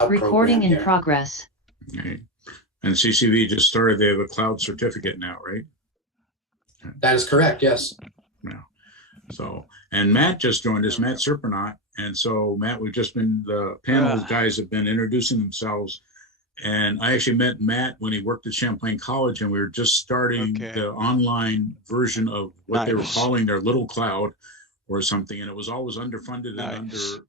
Recording program in here. progress. Right. And CCV just started, they have a cloud certificate now, right? That is correct, yes. Yeah. So, and Matt just joined us, Matt Serpinaut. And so, Matt, we've just been, the panel guys have been introducing themselves. And I actually met Matt when he worked at Champlain College, and we were just starting the online version of what they were calling their little cloud or something. And it was always underfunded and you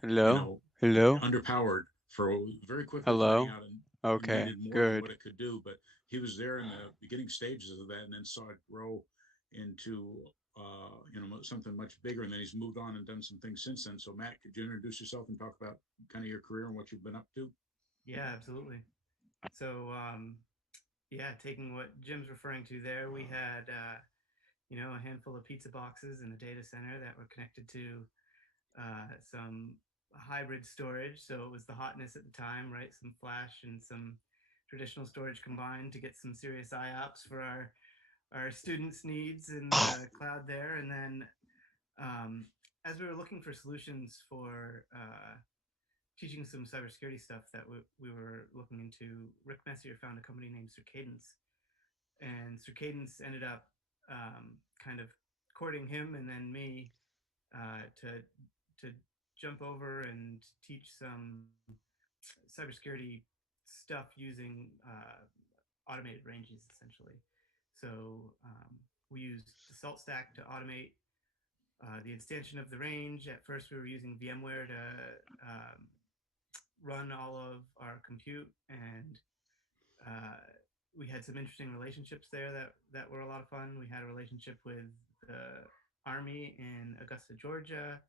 Hello? know, Hello? underpowered for very quickly finding Hello? out it Okay, needed more than what good. it could do. But he was there in the beginning stages of that and then saw it grow into something much bigger. And then he's moved on and done some things since then. So Matt, could you introduce yourself and talk about kind of your career and what you've been up to? Yeah, absolutely. So, yeah, taking what Jim's referring to there, we had, a handful of pizza boxes in the data center that were connected to some hybrid storage. So it was the hotness at the time, right? Some flash and some traditional storage combined to get some serious IOPS for our students' needs in the cloud there. And then as we were looking for solutions for teaching some cybersecurity stuff that we were looking into, Rick Messier found a company named Circadence, and Circadence ended up kind of courting him and then me to jump over and teach some cybersecurity stuff using automated ranges essentially. So we used the Salt Stack to automate the instantiation of the range. At first, we were using VMware to run all of our compute, and uh, we had some interesting relationships there that were a lot of fun. We had a relationship with the Army in Augusta, Georgia,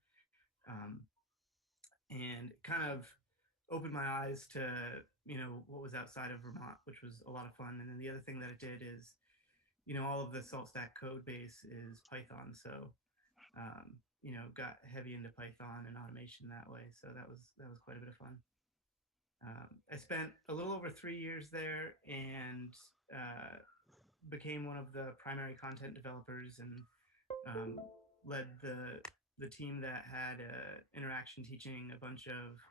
um, and kind of opened my eyes to what was outside of Vermont, which was a lot of fun. And then the other thing that it did is all of the Salt Stack code base is Python, so got heavy into Python and automation that way. So that was quite a bit of fun. I spent a little over 3 years there and became one of the primary content developers and led the team that had interaction teaching a bunch of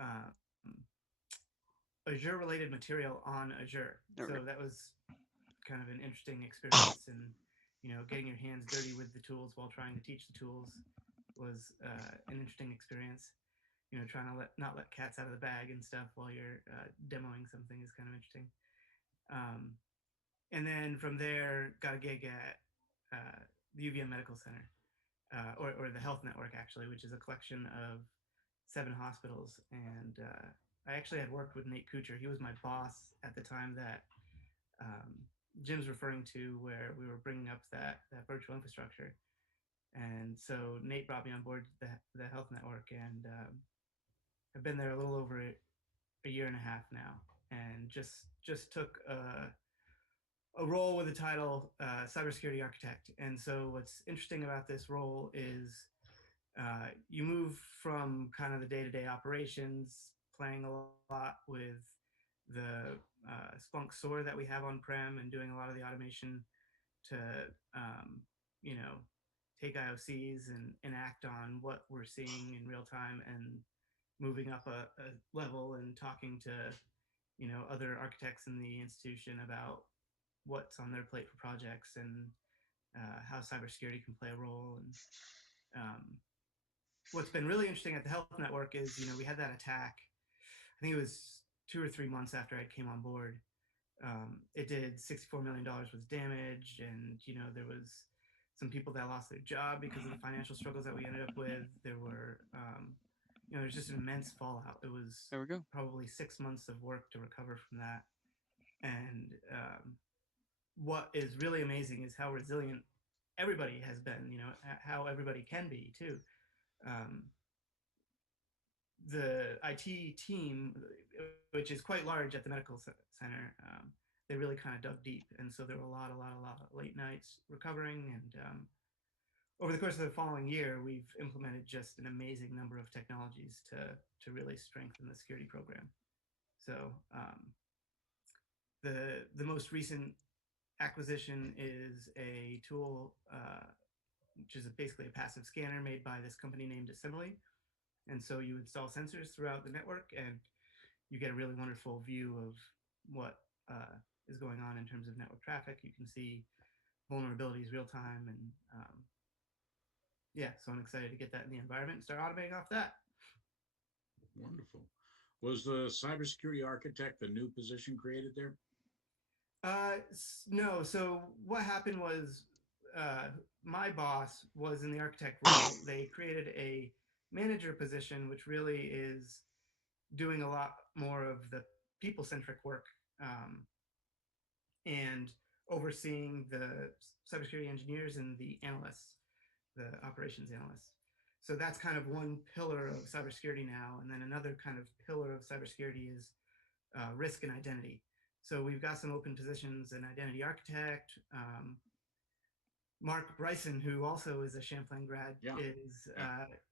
um, Azure related material on Azure. So that was kind of an interesting experience, and getting your hands dirty with the tools while trying to teach the tools was an interesting experience. Trying to not let cats out of the bag and stuff while you're demoing something is kind of interesting. Um, and then from there, got a gig at the UVM Medical Center, or the Health Network, actually, which is a collection of 7 hospitals. And I actually had worked with Nate Kuchar. He was my boss at the time that Jim's referring to, where we were bringing up that virtual infrastructure. And so Nate brought me on board the Health Network, and I've been there a little over a year and a half now, and just took a role with the title cybersecurity architect. And so what's interesting about this role is you move from kind of the day-to-day operations, playing a lot with the Splunk SOAR that we have on-prem and doing a lot of the automation to, you know, take IOCs and act on what we're seeing in real time, and moving up a level and talking to, other architects in the institution about what's on their plate for projects, and how cybersecurity can play a role. And what's been really interesting at the Health Network is, we had that attack. I think it was 2 or 3 months after I came on board. It did $64 million worth of damage, and there was some people that lost their job because of the financial struggles that we ended up with. There were, there's just an immense fallout. It was There we go. probably 6 months of work to recover from that. And what is really amazing is how resilient everybody has been. How everybody can be too. Um, the IT team, which is quite large at the medical center, they really kind of dug deep, and so there were a lot of late nights recovering. And over the course of the following year, we've implemented just an amazing number of technologies to really strengthen the security program. So the most recent acquisition is a tool which is basically a passive scanner made by this company named Assembly. And so you install sensors throughout the network, and you get a really wonderful view of what is going on in terms of network traffic. You can see vulnerabilities real time, and yeah, so I'm excited to get that in the environment and start automating off that. Wonderful. Was the cybersecurity architect the new position created there? No. So what happened was, my boss was in the architect role. They created a manager position, which really is doing a lot more of the people-centric work, and overseeing the cybersecurity engineers and the analysts, the operations analysts. So that's kind of one pillar of cybersecurity now. And then another kind of pillar of cybersecurity is risk and identity. So we've got some open positions, an identity architect. Mark Bryson, who also is a Champlain grad,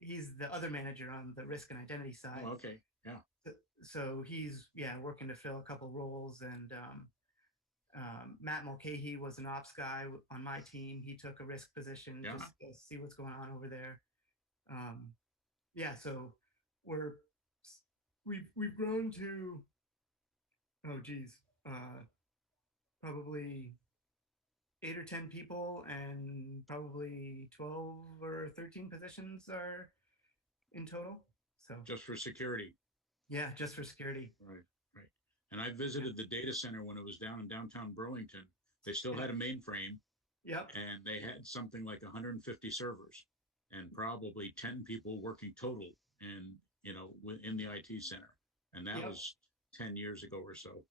he's the other manager on the risk and identity side. Oh, okay. Yeah. So he's working to fill a couple roles, and Matt Mulcahy was an ops guy on my team. He took a risk position just to see what's going on over there. So we've grown to probably 8 or 10 people, and probably 12 or 13 positions are in total. So just for security. Yeah, just for security. Right. And I visited the data center when it was down in downtown Burlington. They still had a mainframe. Yep. And they had something like 150 servers and probably 10 people working total in the IT center. And that was 10 years ago or so.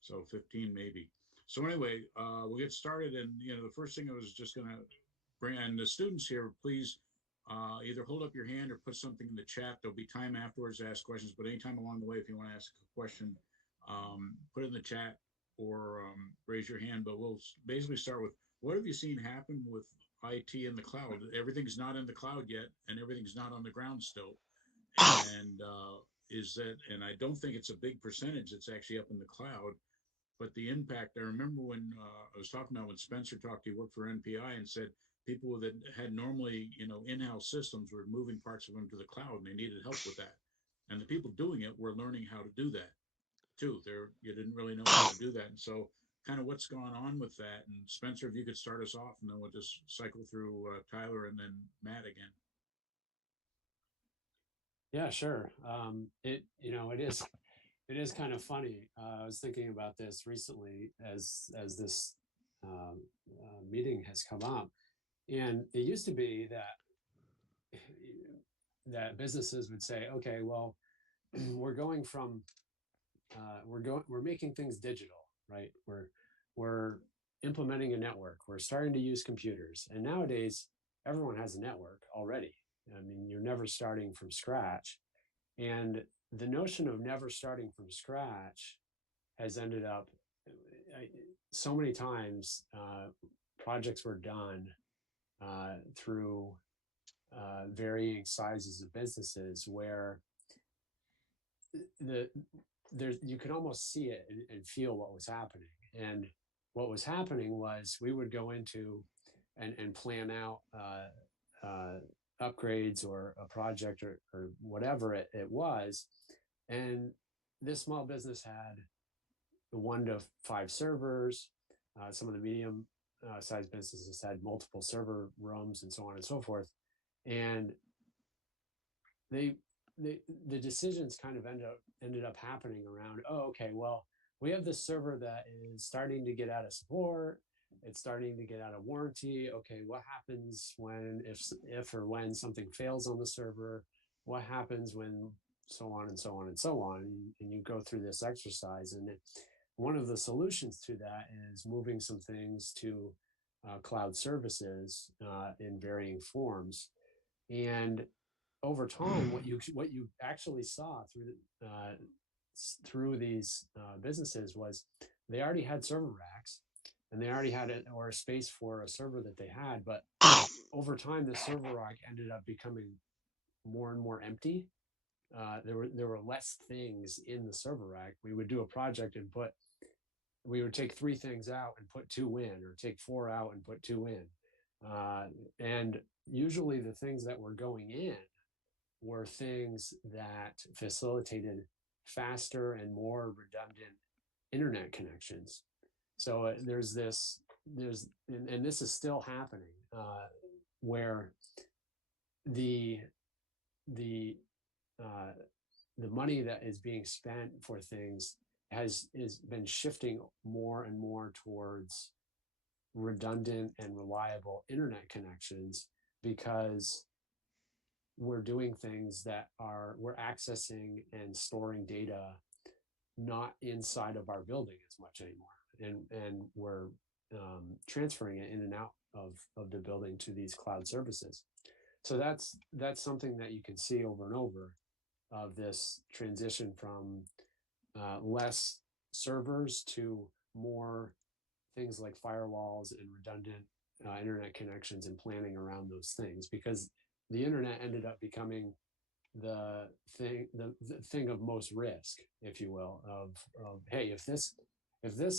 So 15 maybe. So anyway, we'll get started. And, the first thing I was just going to bring, and the students here, please either hold up your hand or put something in the chat. There'll be time afterwards to ask questions, but anytime along the way, if you want to ask a question, put it in the chat or raise your hand. But we'll basically start with, what have you seen happen with IT in the cloud? Everything's not in the cloud yet, and everything's not on the ground still. And and I don't think it's a big percentage that's actually up in the cloud, but the impact, I remember when I was talking about when Spencer talked, he worked for NPI and said people that had normally, in-house systems were moving parts of them to the cloud, and they needed help with that. And the people doing it were learning how to do that too. You didn't really know how to do that. And so kind of what's going on with that. And Spencer, if you could start us off, and then we'll just cycle through Tyler and then Matt again. Yeah, sure. It is kind of funny. I was thinking about this recently as this meeting has come up, and it used to be that businesses would say, okay, well, we're going from we're making things digital, right? We're implementing a network. We're starting to use computers, and nowadays everyone has a network already. I mean, you're never starting from scratch, and the notion of never starting from scratch has ended up so many times. Projects were done through varying sizes of businesses where you could almost see it and feel what was happening. And what was happening was we would go into and plan out upgrades or a project or whatever it was. And this small business had 1 to 5 servers. Some of the medium sized businesses had multiple server rooms and so on and so forth. And the decisions kind of ended up happening around, okay, well, we have this server that is starting to get out of support. It's starting to get out of warranty. Okay, what happens if or when something fails on the server? What happens when so on and so on and so on? And you go through this exercise. And one of the solutions to that is moving some things to cloud services in varying forms. And over time, what you actually saw through these businesses was they already had server racks, and they already had a space for a server that they had. But over time, the server rack ended up becoming more and more empty. There were less things in the server rack. We would do a project and we would take 3 things out and put 2 in, or take 4 out and put 2 in. And usually the things that were going in were things that facilitated faster and more redundant internet connections. So and this is still happening, where the uh, the money that is being spent for things has been shifting more and more towards redundant and reliable internet connections, because we're doing things that we're accessing and storing data not inside of our building as much anymore, and we're transferring it in and out of the building to these cloud services. So that's something that you can see over and over, of this transition from less servers to more things like firewalls and redundant internet connections, and planning around those things, because the internet ended up becoming the thing of most risk, if you will, of hey, if this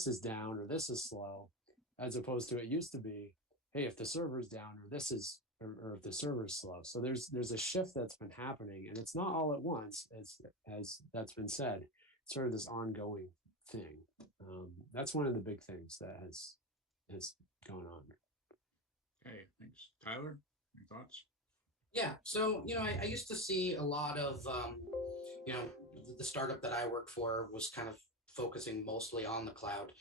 is down or this is slow, as opposed to it used to be, hey, if the server's down or this is or if the server's slow. So there's a shift that's been happening, and it's not all at once, as that's been said. It's sort of this ongoing thing. That's one of the big things that has gone on. Okay, thanks. Tyler, any thoughts? Yeah. So, I used to see a lot of, the startup that I worked for was kind of focusing mostly on the cloud.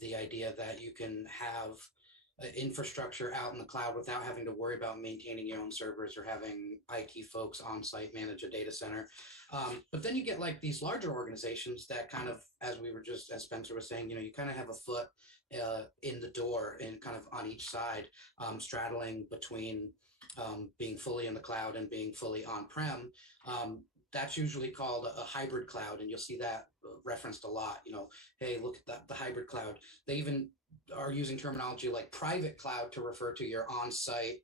The idea that you can have infrastructure out in the cloud without having to worry about maintaining your own servers or having IT folks on site manage a data center. But then you get like these larger organizations that kind of, as Spencer was saying, you kind of have a foot in the door and kind of on each side, straddling between being fully in the cloud and being fully on-prem. That's usually called a hybrid cloud, and you'll see that referenced a lot. Hey, look at the hybrid cloud. They even are using terminology like private cloud to refer to your on-site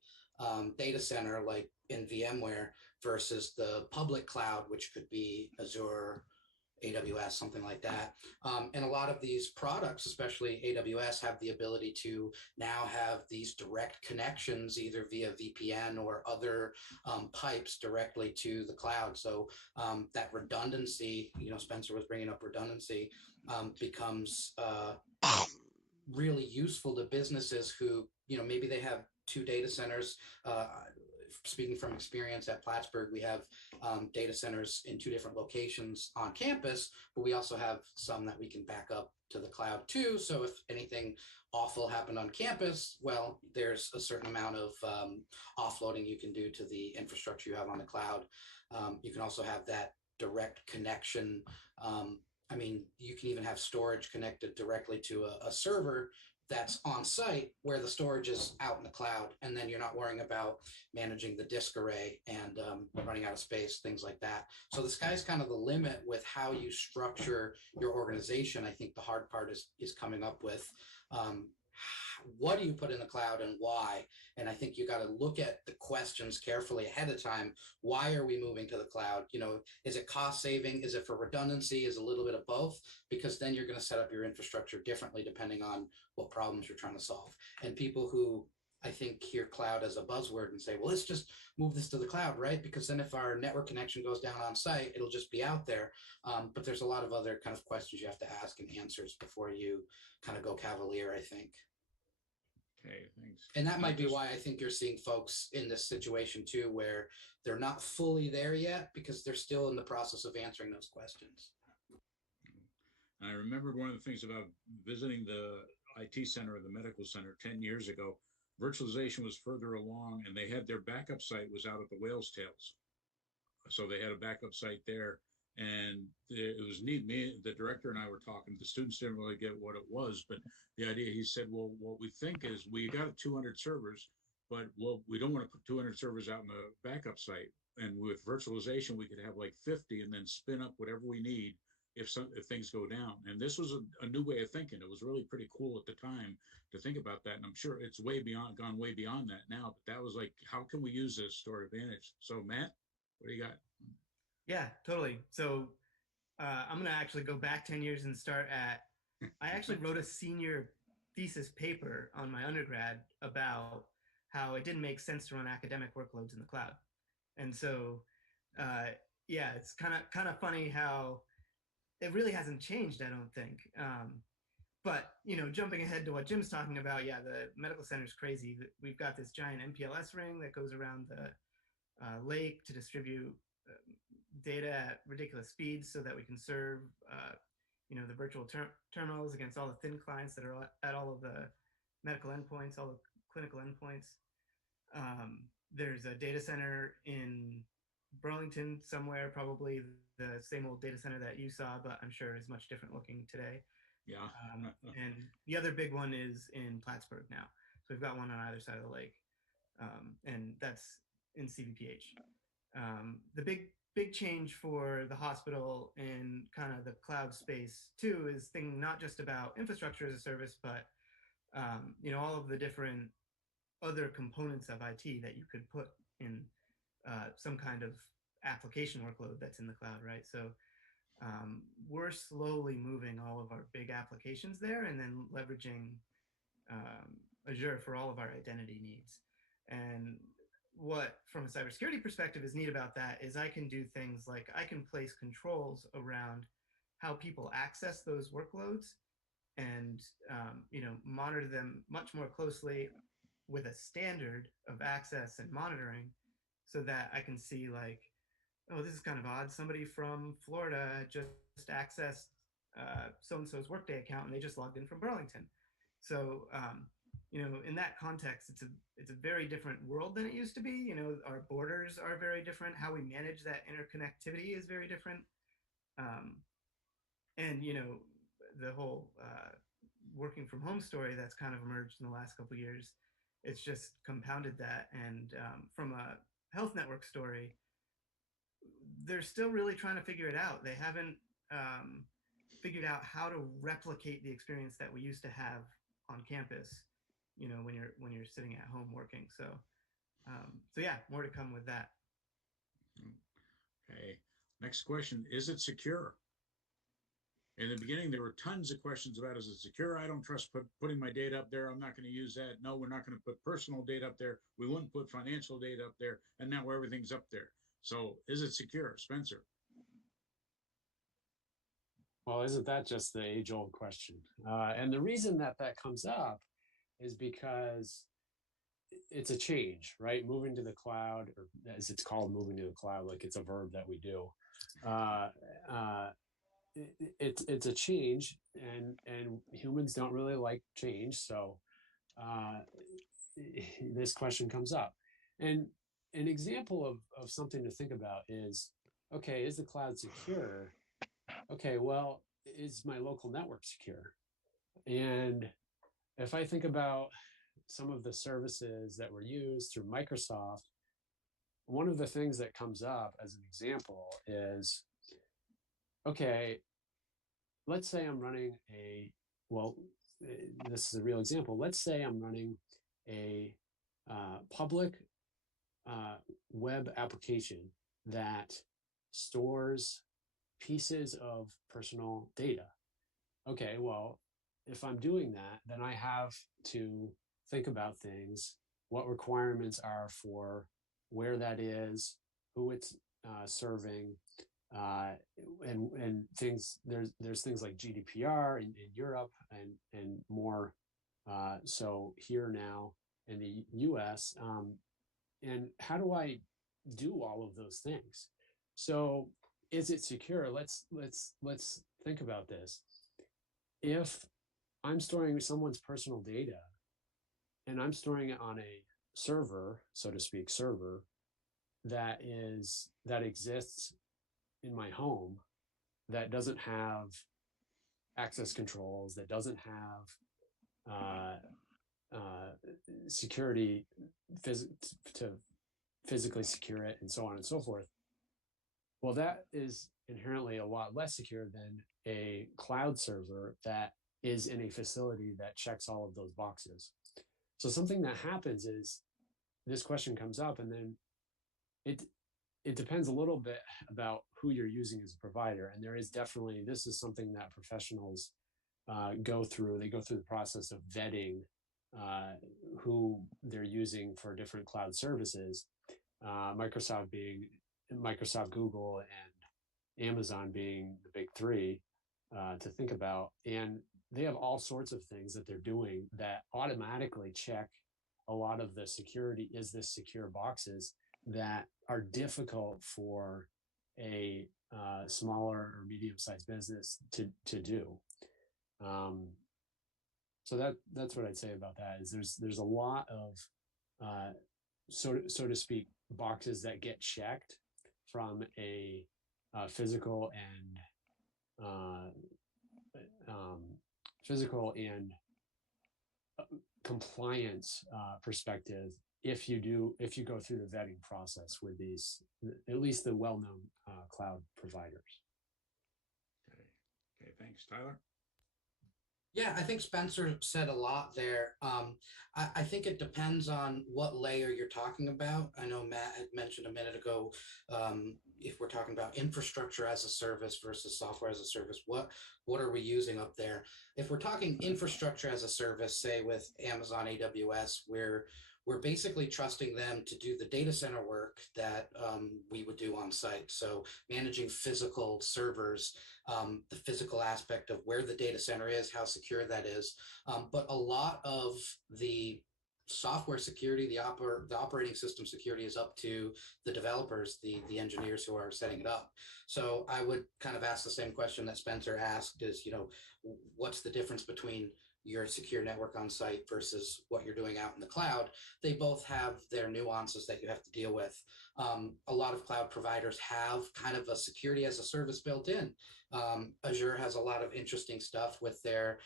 data center, like in VMware, versus the public cloud, which could be Azure, AWS, something like that. And a lot of these products, especially AWS, have the ability to now have these direct connections, either via VPN or other pipes directly to the cloud. So that redundancy, Spencer was bringing up redundancy, becomes really useful to businesses who, maybe they have two data centers. Speaking from experience at Plattsburgh, we have data centers in two different locations on campus, but we also have some that we can back up to the cloud too. So if anything awful happened on campus, well, there's a certain amount of offloading you can do to the infrastructure you have on the cloud. You can also have that direct connection. You can even have storage connected directly to a server that's on site where the storage is out in the cloud, and then you're not worrying about managing the disk array and running out of space, things like that. So the sky's kind of the limit with how you structure your organization. I think the hard part is coming up with what do you put in the cloud and why? And I think you got to look at the questions carefully ahead of time. Why are we moving to the cloud? Is it cost saving? Is it for redundancy? Is a little bit of both? Because then you're going to set up your infrastructure differently depending on what problems you're trying to solve. And people who, I think, hear cloud as a buzzword and say, well, let's just move this to the cloud, right? Because then if our network connection goes down on site, it'll just be out there. But there's a lot of other kind of questions you have to ask and answers before you kind of go cavalier, I think. Okay, thanks. And that might be why I think you're seeing folks in this situation too, where they're not fully there yet because they're still in the process of answering those questions. And I remembered one of the things about visiting the IT center or the medical center 10 years ago. Virtualization was further along, and they had their backup site was out at the Whale's Tails. So they had a backup site there, and it was neat. Me, the director, and I were talking. The students didn't really get what it was, but the idea, he said, well, what we think is we got 200 servers, but we don't want to put 200 servers out in the backup site. And with virtualization, we could have like 50 and then spin up whatever we need if things go down. And this was a new way of thinking. It was really pretty cool at the time to think about that. And I'm sure it's gone way beyond that now, but that was like, how can we use this to our advantage? So Matt, what do you got? Yeah, totally. So I'm going to actually go back 10 years and start at, I actually wrote a senior thesis paper on my undergrad about how it didn't make sense to run academic workloads in the cloud. And so Yeah, it's kind of funny how it really hasn't changed, I don't think. But jumping ahead to what Jim's talking about, yeah, the medical center is crazy. We've got this giant MPLS ring that goes around the lake to distribute data at ridiculous speeds so that we can serve the virtual terminals against all the thin clients that are at all of the medical endpoints, all the clinical endpoints. There's a data center in Burlington somewhere, probably the same old data center that you saw, but I'm sure is much different looking today. Yeah. And the other big one is in Plattsburgh now. So we've got one on either side of the lake, and that's in CVPH. The big change for the hospital and kind of the cloud space too is thinking not just about infrastructure as a service, but all of the different other components of IT that you could put in some kind of application workload that's in the cloud, right? So we're slowly moving all of our big applications there and then leveraging Azure for all of our identity needs. And what, from a cybersecurity perspective, is neat about that is I can do things like I can place controls around how people access those workloads and monitor them much more closely with a standard of access and monitoring, so that I can see like, oh, this is kind of odd. Somebody from Florida just accessed so-and-so's Workday account and they just logged in from Burlington. So, in that context, it's a very different world than it used to be. Our borders are very different. How we manage that interconnectivity is very different. And, the whole working from home story that's kind of emerged in the last couple of years, it's just compounded that. And from a health network story, they're still really trying to figure it out. They haven't figured out how to replicate the experience that we used to have on campus, when you're sitting at home working. So yeah, more to come with that. Okay. Next question: is it secure? In the beginning, there were tons of questions about, is it secure? I don't trust putting my data up there. I'm not going to use that. No, we're not going to put personal data up there. We wouldn't put financial data up there. And now everything's up there. So is it secure, Spencer? Well, isn't that just the age-old question? And the reason that comes up is because it's a change, right? Moving to the cloud, or as it's called, moving to the cloud, like it's a verb that we do. It's a change, and humans don't really like change, so this question comes up. And an example of something to think about is, okay, is the cloud secure? Okay, well, is my local network secure? And if I think about some of the services that were used through Microsoft, one of the things that comes up as an example is, okay, let's say I'm running this is a real example. Let's say I'm running a public web application that stores pieces of personal data. Okay, well, if I'm doing that, then I have to think about things, what requirements are for where that is, who it's serving, and things. There's things like GDPR in Europe and more so here now in the US. And how do I do all of those things? So is it secure? Let's think about this. If I'm storing someone's personal data and I'm storing it on a server, so to speak, that exists in my home, that doesn't have access controls, that doesn't have security to physically secure it, and so on and so forth. Well, that is inherently a lot less secure than a cloud server that is in a facility that checks all of those boxes. So something that happens is this question comes up, and then it depends a little bit about who you're using as a provider. And there is definitely, this is something that professionals go through. They go through the process of vetting who they're using for different cloud services. Microsoft being Microsoft, Google, and Amazon being the big three to think about. And they have all sorts of things that they're doing that automatically check a lot of the security, is this secure boxes that are difficult for a smaller or medium-sized business to do. So that's what I'd say about that. Is there's a lot of so to speak boxes that get checked from a physical and physical and compliance perspective if you go through the vetting process with these, at least the well-known cloud providers. Okay, thanks, Tyler. Yeah, I think Spencer said a lot there. I think it depends on what layer you're talking about. I know Matt had mentioned a minute ago, if we're talking about infrastructure as a service versus software as a service, what are we using up there? If we're talking infrastructure as a service, say with Amazon AWS, we're basically trusting them to do the data center work that we would do on site. So managing physical servers, the physical aspect of where the data center is, how secure that is. But a lot of the software security, the operating system security is up to the developers, the engineers who are setting it up. So I would kind of ask the same question that Spencer asked is, what's the difference between your secure network on site versus what you're doing out in the cloud? They both have their nuances that you have to deal with. A lot of cloud providers have kind of a security as a service built in. Azure has a lot of interesting stuff with their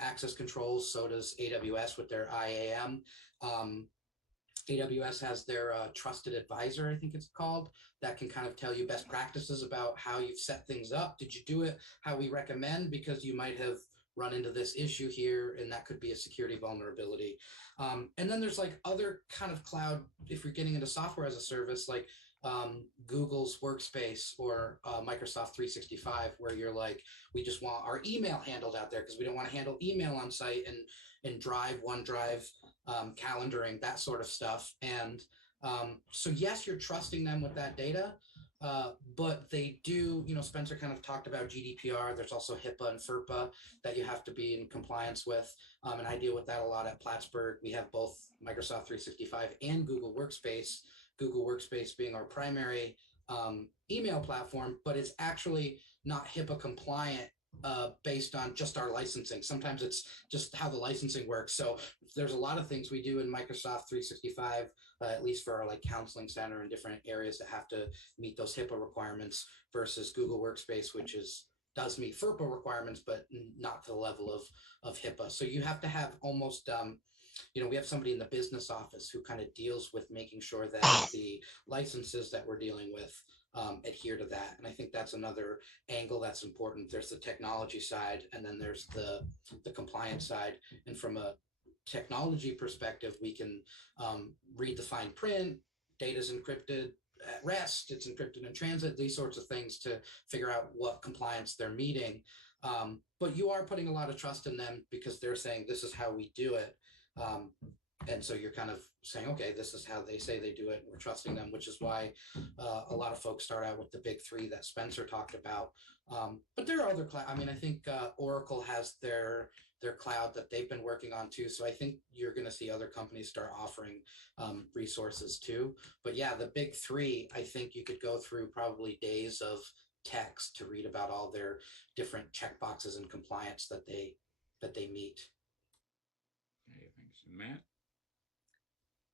access controls. So does AWS with their IAM. AWS has their trusted advisor, I think it's called, that can kind of tell you best practices about how you've set things up. Did you do it how we recommend? Because you might have run into this issue here, and that could be a security vulnerability. And then there's like other kind of cloud, if you're getting into software as a service, like Google's Workspace or Microsoft 365, where you're like, we just want our email handled out there because we don't want to handle email on site, and Drive, OneDrive, calendaring, that sort of stuff. And so yes, you're trusting them with that data, but they do, Spencer kind of talked about GDPR. There's also HIPAA and FERPA that you have to be in compliance with. And I deal with that a lot at Plattsburgh. We have both Microsoft 365 and Google Workspace. Google Workspace being our primary email platform, but it's actually not HIPAA compliant based on just our licensing. Sometimes it's just how the licensing works. So there's a lot of things we do in Microsoft 365, at least for our like counseling center and different areas that have to meet those HIPAA requirements, versus Google Workspace, which does meet FERPA requirements, but not to the level of HIPAA. So you have to have almost we have somebody in the business office who kind of deals with making sure that the licenses that we're dealing with adhere to that. And I think that's another angle that's important. There's the technology side, and then there's the compliance side. And from a technology perspective, we can read the fine print, data's encrypted at rest, it's encrypted in transit, these sorts of things to figure out what compliance they're meeting. But you are putting a lot of trust in them because they're saying, this is how we do it. And so you're kind of saying, okay, this is how they say they do it. We're trusting them, which is why a lot of folks start out with the big three that Spencer talked about. But there are other cloud. I mean, I think Oracle has their cloud that they've been working on too. So I think you're going to see other companies start offering resources too. But yeah, the big three, I think you could go through probably days of text to read about all their different checkboxes and compliance that they meet. Okay, thanks. And Matt?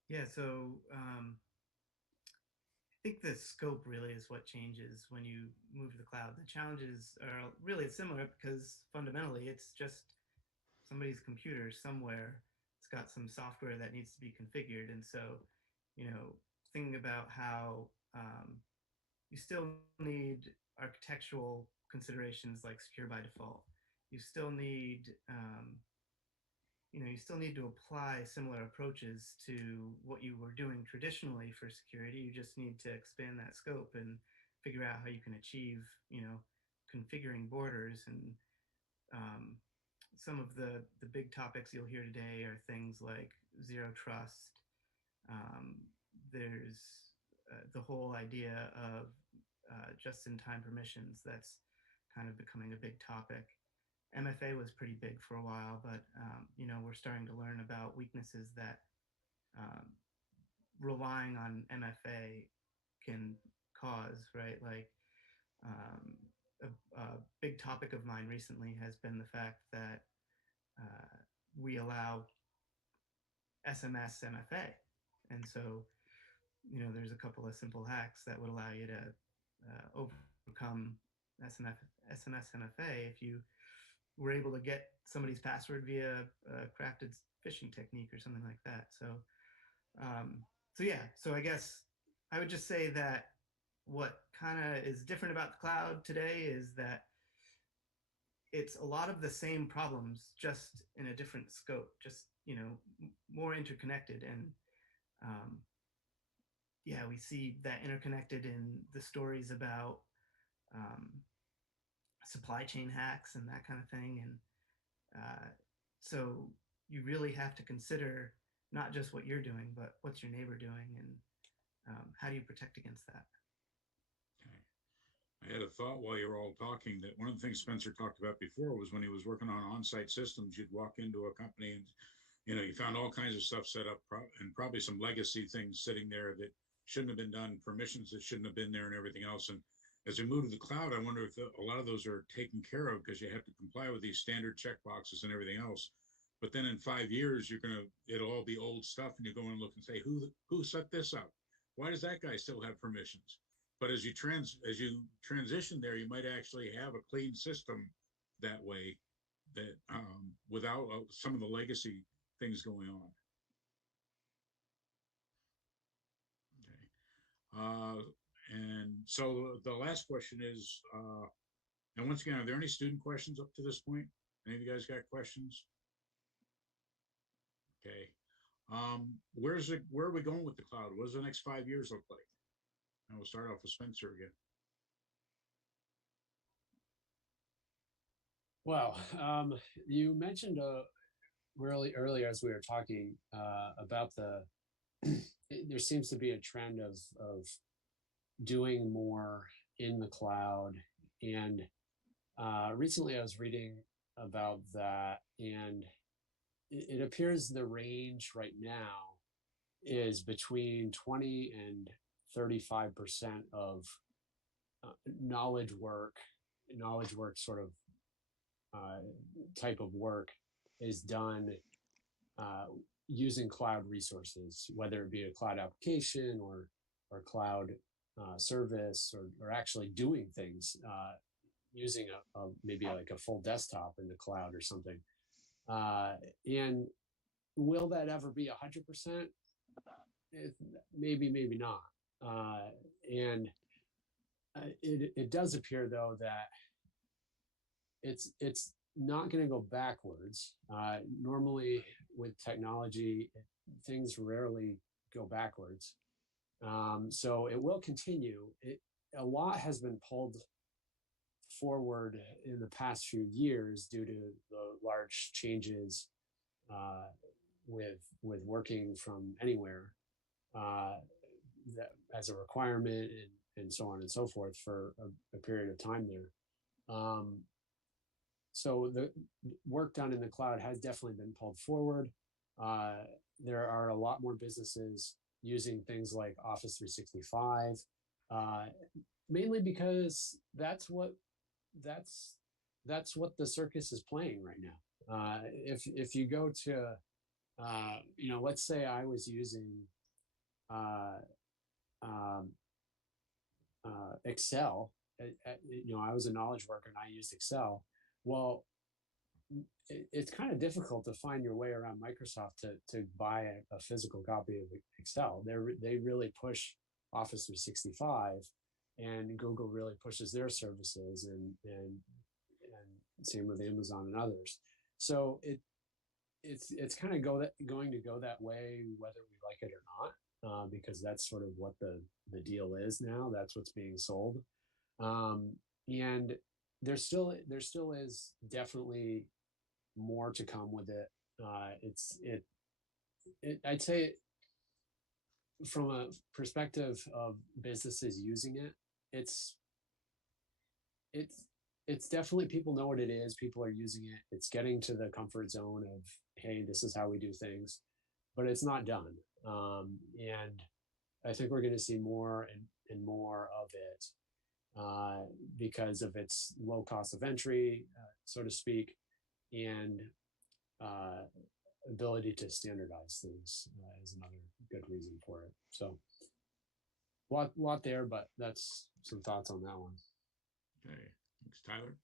Yeah, so I think the scope really is what changes when you move to the cloud. The challenges are really similar because fundamentally it's just somebody's computer somewhere. It's got some software that needs to be configured. And so, thinking about how you still need architectural considerations like secure by default. You still need you still need to apply similar approaches to what you were doing traditionally for security. You just need to expand that scope and figure out how you can achieve, configuring borders. And some of the big topics you'll hear today are things like zero trust. There's the whole idea of just-in-time permissions, that's kind of becoming a big topic. MFA was pretty big for a while, but we're starting to learn about weaknesses that um, relying on MFA can cause, right? Like a big topic of mine recently has been the fact that we allow SMS MFA, and so there's a couple of simple hacks that would allow you to overcome SMS MFA if you were able to get somebody's password via a crafted phishing technique or something like that. So I guess I would just say that what kind of is different about the cloud today is that it's a lot of the same problems, just in a different scope, just more interconnected. And we see that interconnected in the stories about supply chain hacks and that kind of thing. And so you really have to consider not just what you're doing, but what's your neighbor doing, and how do you protect against that? I had a thought while you were all talking that one of the things Spencer talked about before was when he was working on on-site systems, you'd walk into a company and you found all kinds of stuff set up and probably some legacy things sitting there that shouldn't have been done, permissions that shouldn't have been there and everything else. And as we move to the cloud, I wonder if a lot of those are taken care of because you have to comply with these standard checkboxes and everything else. But then in 5 years, it'll all be old stuff, and you go and look and say, who set this up? Why does that guy still have permissions? But as you transition there, you might actually have a clean system that way, that without some of the legacy things going on. Okay. And so the last question is, and once again, are there any student questions up to this point? Any of you guys got questions? Okay. Where are we going with the cloud? What does the next 5 years look like? And we'll start off with Spencer again. Well, you mentioned really earlier as we were talking about there seems to be a trend of doing more in the cloud. And recently I was reading about that, and it appears the range right now is between 20 and 35% of knowledge work sort of type of work is done using cloud resources, whether it be a cloud application or cloud service, or actually doing things using maybe like a full desktop in the cloud or something. And will that ever be 100%? Maybe not. And it does appear though that it's not going to go backwards. Normally with technology, things rarely go backwards. So it will continue. A lot has been pulled forward in the past few years due to the large changes with working from anywhere that as a requirement, and so on and so forth for a period of time there. So the work done in the cloud has definitely been pulled forward. There are a lot more businesses using things like Office 365, mainly because that's what the circus is playing right now. If you go to, let's say I was using Excel. I was a knowledge worker and I used Excel. Well, it's kind of difficult to find your way around Microsoft to buy a physical copy of Excel. They really push Office 365, and Google really pushes their services, and same with Amazon and others. So it's kind of going to go that way, whether we like it or not, because that's sort of what the deal is now. That's what's being sold, and there still is definitely more to come with it. I'd say from a perspective of businesses using it, it's it's it's definitely, people know what it is. People are using it. It's getting to the comfort zone of, hey, this is how we do things, but it's not done. And I think we're going to see more and more of it because of its low cost of entry, so to speak, and uh, ability to standardize things is another good reason for it. So, lot there, but that's some thoughts on that one. Okay, thanks, Tyler.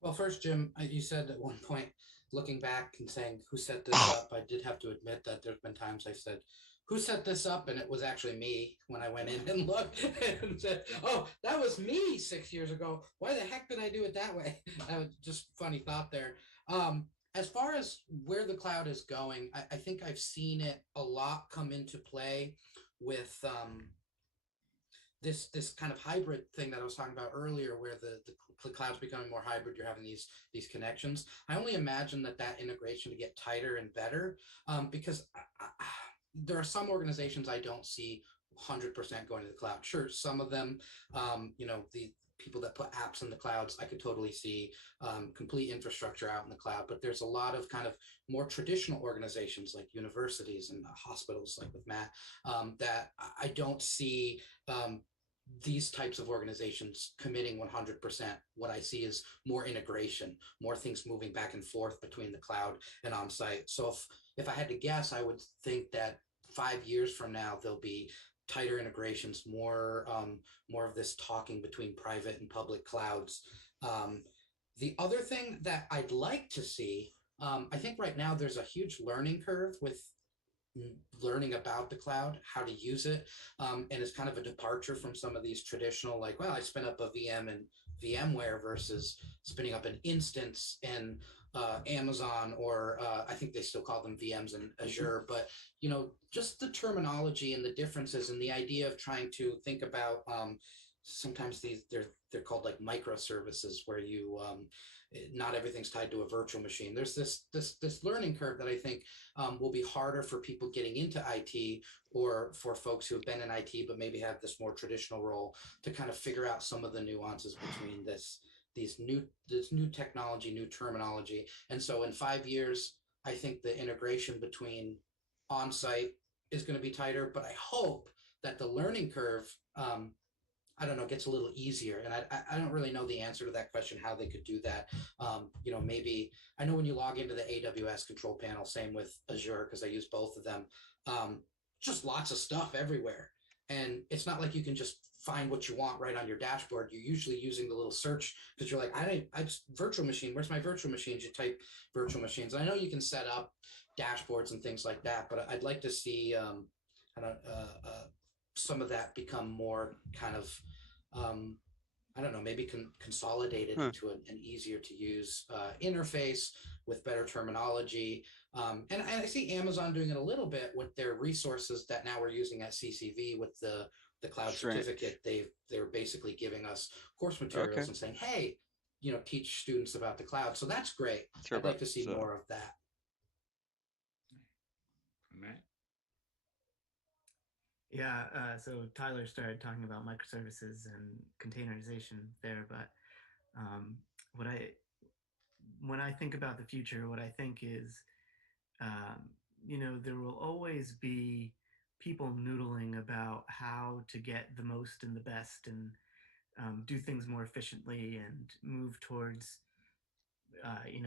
Well, first, Jim, you said at one point, looking back and saying, "Who set this up?" I did have to admit that there's been times I said, "Who set this up?" and it was actually me when I went in and looked and said, "Oh, that was me 6 years ago. Why the heck did I do it that way?" That was just funny thought there. As far as where the cloud is going, I think I've seen it a lot come into play with this kind of hybrid thing that I was talking about earlier, where the cloud's becoming more hybrid. You're having these connections. I only imagine that integration to get tighter and better, because there are some organizations I don't see 100% going to the cloud. Sure, some of them, the people that put apps in the clouds, I could totally see complete infrastructure out in the cloud. But there's a lot of kind of more traditional organizations like universities and hospitals, like with Matt, that I don't see these types of organizations committing 100%. What I see is more integration, more things moving back and forth between the cloud and on-site. So if I had to guess, I would think that 5 years from now, there'll be tighter integrations, more of this talking between private and public clouds. The other thing that I'd like to see, I think right now there's a huge learning curve with learning about the cloud, how to use it, and it's kind of a departure from some of these traditional, like, well, I spin up a VM in VMware versus spinning up an instance in Amazon, or I think they still call them VMs in Azure. But just the terminology and the differences, and the idea of trying to think about sometimes they're called like microservices, where you not everything's tied to a virtual machine. There's this learning curve that I think will be harder for people getting into IT, or for folks who have been in IT but maybe have this more traditional role, to kind of figure out some of the nuances between this new technology, new terminology. And so in 5 years, I think the integration between on-site is going to be tighter, but I hope that the learning curve, I don't know, gets a little easier. And I don't really know the answer to that question, how they could do that. Maybe, I know when you log into the AWS control panel, same with Azure, because I use both of them, just lots of stuff everywhere. And it's not like you can just find what you want right on your dashboard. You're usually using the little search, because you're like, I just virtual machine. Where's my virtual machines? You type virtual machines. And I know you can set up dashboards and things like that, but I'd like to see some of that become more kind of, I don't know, maybe consolidated into an easier to use interface with better terminology. And I see Amazon doing it a little bit with their resources that now we're using at CCV with the cloud certificate. They're basically giving us course materials and saying, hey, teach students about the cloud. So that's great. I'd like to see more of that. Matt? Yeah, so Tyler started talking about microservices and containerization there, but when I think about the future, what I think is, there will always be people noodling about how to get the most and the best, and do things more efficiently, and move towards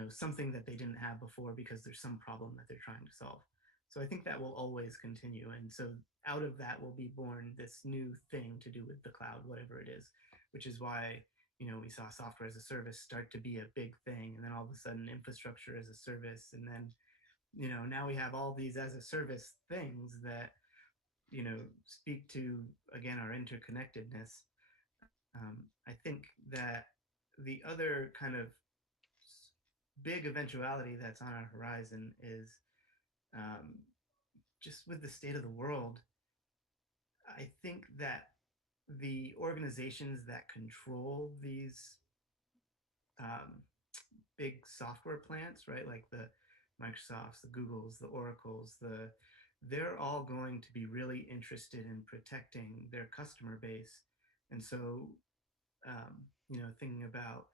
something that they didn't have before, because there's some problem that they're trying to solve. So I think that will always continue. And so out of that will be born this new thing to do with the cloud, whatever it is, which is why, we saw software as a service start to be a big thing. And then all of a sudden infrastructure as a service. And then, now we have all these as a service things that, speak to, again, our interconnectedness. I think that the other kind of big eventuality that's on our horizon is, just with the state of the world, I think that the organizations that control these big software plants, right, like the Microsofts, the Googles, the Oracles, the they're all going to be really interested in protecting their customer base. And so, thinking about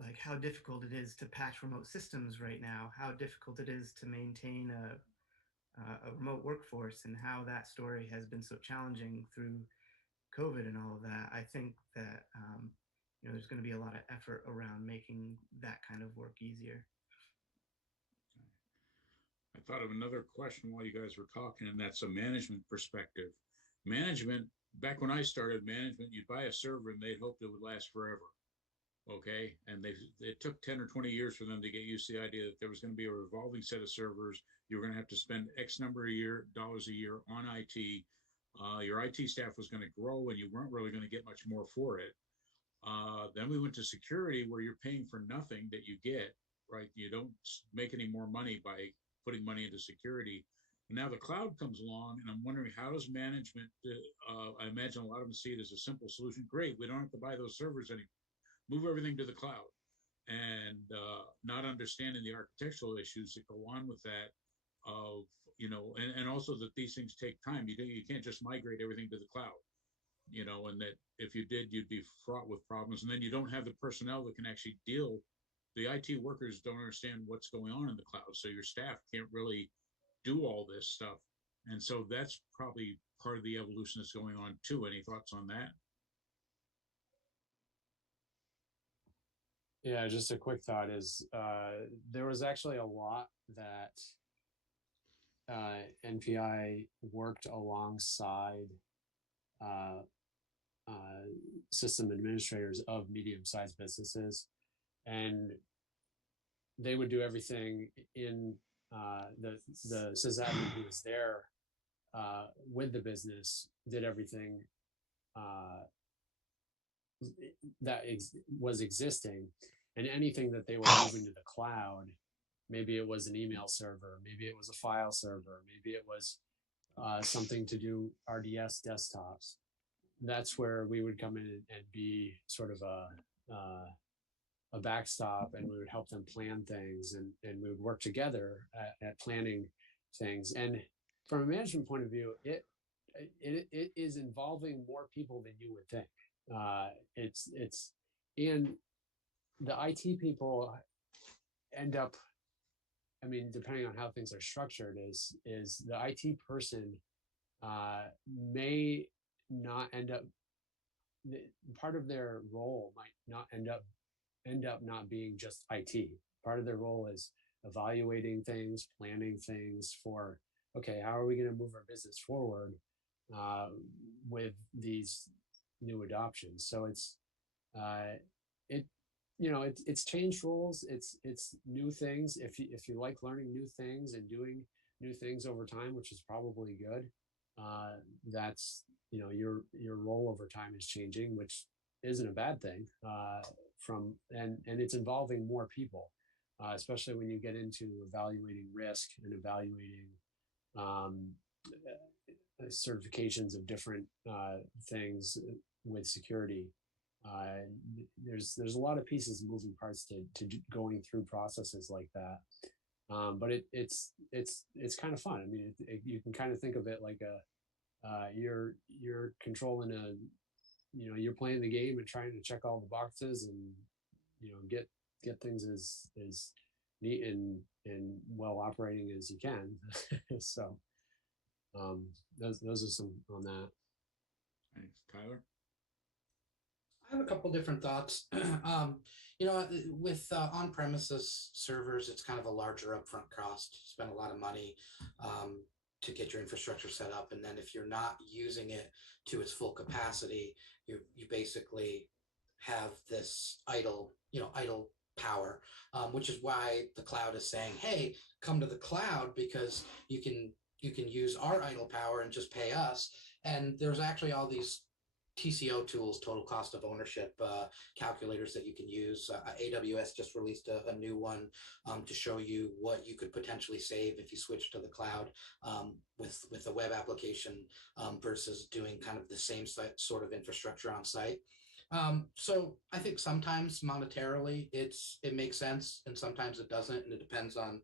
like how difficult it is to patch remote systems right now, how difficult it is to maintain a remote workforce, and how that story has been so challenging through COVID and all of that. I think that there's going to be a lot of effort around making that kind of work easier. I thought of another question while you guys were talking, and that's a management perspective. Management, back when I started management, you'd buy a server and they'd hope it would last forever. Okay. And it took 10 or 20 years for them to get used to the idea that there was going to be a revolving set of servers. You were going to have to spend X number of dollars a year on IT. Your IT staff was going to grow and you weren't really going to get much more for it. Then we went to security where you're paying for nothing that you get, right? You don't make any more money by putting money into security. And now the cloud comes along, and I'm wondering, how does management, I imagine a lot of them see it as a simple solution. Great, we don't have to buy those servers anymore. Move everything to the cloud. And not understanding the architectural issues that go on with that, of, and also that these things take time. You can't just migrate everything to the cloud, and that if you did, you'd be fraught with problems. And then you don't have the personnel that can actually deal. The IT workers don't understand what's going on in the cloud. So your staff can't really do all this stuff. And so that's probably part of the evolution that's going on too. Any thoughts on that? Yeah, just a quick thought is there was actually a lot that NPI worked alongside system administrators of medium-sized businesses, and they would do everything in the sysadmin who was there with the business did everything that was existing, and anything that they were moving to the cloud, maybe it was an email server, maybe it was a file server, maybe it was something to do RDS desktops. That's where we would come in and be sort of a backstop, and we would help them plan things, and we would work together at planning things. And from a management point of view, it is involving more people than you would think. And the IT people end up, I mean, depending on how things are structured, is the IT person may not end up, part of their role might not end up not being just IT. Part of their role is evaluating things, planning things for, okay, how are we going to move our business forward with these new adoptions? So it's changed roles. It's new things. If you like learning new things and doing new things over time, which is probably good, that's your role over time is changing, which isn't a bad thing. And it's involving more people, especially when you get into evaluating risk and evaluating certifications of different things with security. There's a lot of pieces, moving parts to going through processes like that. But it's kind of fun. I mean, you can kind of think of it like you're controlling you're playing the game and trying to check all the boxes and get things as neat and well operating as you can. So those are some on that. Thanks, Tyler. I have a couple different thoughts. With on-premises servers, it's kind of a larger upfront cost. You spend a lot of money to get your infrastructure set up, and then if you're not using it to its full capacity, you basically have this idle power, which is why the cloud is saying, "Hey, come to the cloud because you can use our idle power and just pay us." And there's actually all these TCO tools, total cost of ownership calculators that you can use. AWS just released a new one to show you what you could potentially save if you switch to the cloud with a web application versus doing kind of the same sort of infrastructure on site. So I think sometimes monetarily it makes sense, and sometimes it doesn't, and it depends on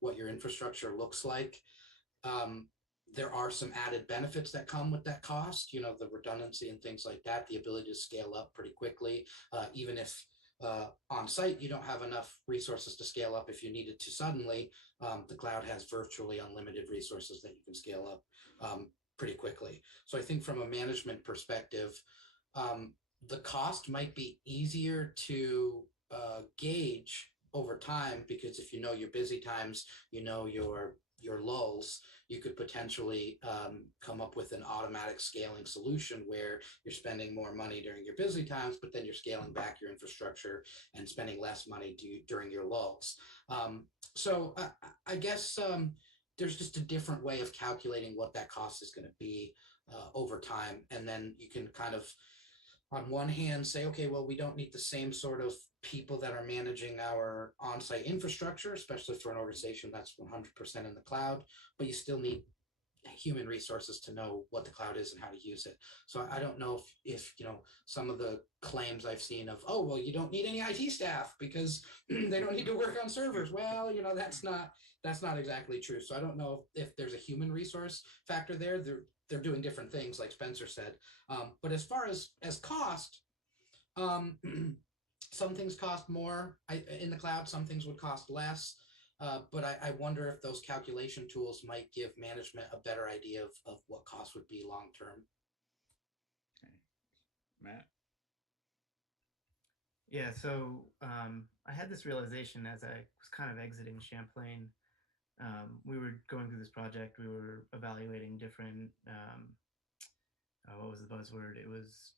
what your infrastructure looks like. there are some added benefits that come with that cost, the redundancy and things like that, the ability to scale up pretty quickly, even if on site you don't have enough resources to scale up if you needed to suddenly. The cloud has virtually unlimited resources that you can scale up pretty quickly. So I think from a management perspective, the cost might be easier to gauge over time, because if you know your busy times, your lulls, you could potentially come up with an automatic scaling solution where you're spending more money during your busy times, but then you're scaling back your infrastructure and spending less money during your lulls. So I guess there's just a different way of calculating what that cost is going to be over time. And then you can kind of, on one hand, say, okay, well, we don't need the same sort of people that are managing our on-site infrastructure, especially for an organization that's 100% in the cloud, but you still need human resources to know what the cloud is and how to use it. So I don't know if some of the claims I've seen of, oh, well, you don't need any IT staff because they don't need to work on servers. Well, that's not exactly true. So I don't know if there's a human resource factor there. They're doing different things, like Spencer said. But as far as cost, some things cost more in the cloud, some things would cost less. But I wonder if those calculation tools might give management a better idea of what costs would be long term. Okay. Matt? Yeah, so I had this realization as I was kind of exiting Champlain. We were going through this project. We were evaluating different, what was the buzzword? It was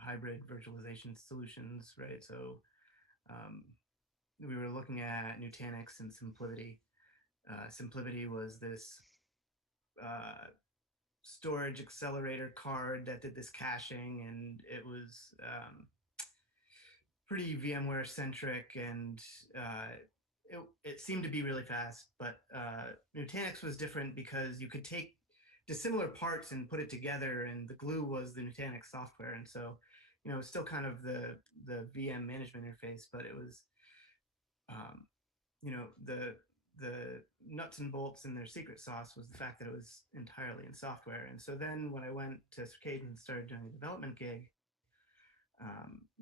hybrid virtualization solutions, right? So we were looking at Nutanix and SimpliVity. SimpliVity was this storage accelerator card that did this caching, and it was pretty VMware centric, and it seemed to be really fast. But Nutanix was different because you could take dissimilar parts and put it together, and the glue was the Nutanix software. And so, it's still kind of the VM management interface, but it was, the nuts and bolts and their secret sauce was the fact that it was entirely in software. And so then when I went to Circadian and started doing a development gig,